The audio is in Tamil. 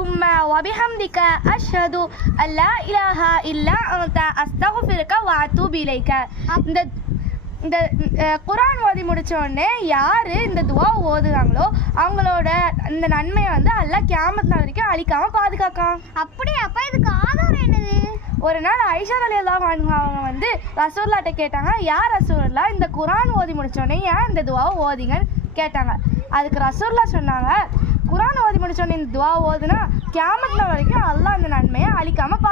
اللهم وبحمدك أشهد أن لا إله إلا أنت أستغفرك وأتوب إليك. இந்த குர்ஆன் ஓதி முடிச்ச உடனே யார் இந்த துவா ஓதுறாங்களோ அவங்களோட இந்த நன்மையை வந்து அல்லாஹ் கியாமத் நாள் வரைக்கும் அழிக்காமல் பாதுகாக்கான். அப்படியே அப்போ இதுக்கு ஆதாரம் என்னது? ஒரு நாள் ஆயிஷா ரலியல்லாஹு அன்ஹா அவங்க வந்து ரசூலுல்லாஹ்ட்ட கேட்டாங்க, யார் ரசூலுல்லாஹ் இந்த குர்ஆன் ஓதி முடிச்ச உடனே ஏன் இந்த துவாவை ஓதிங்கன்னு கேட்டாங்க. அதுக்கு ரசூலுல்லாஹ் சொன்னாங்க, குர்ஆன் ஓதி முடிச்ச உடனே இந்த துவா ஓதுனா கியாமத் நாள் வரைக்கும் அல்லாஹ் அந்த நன்மையை அழிக்காமல்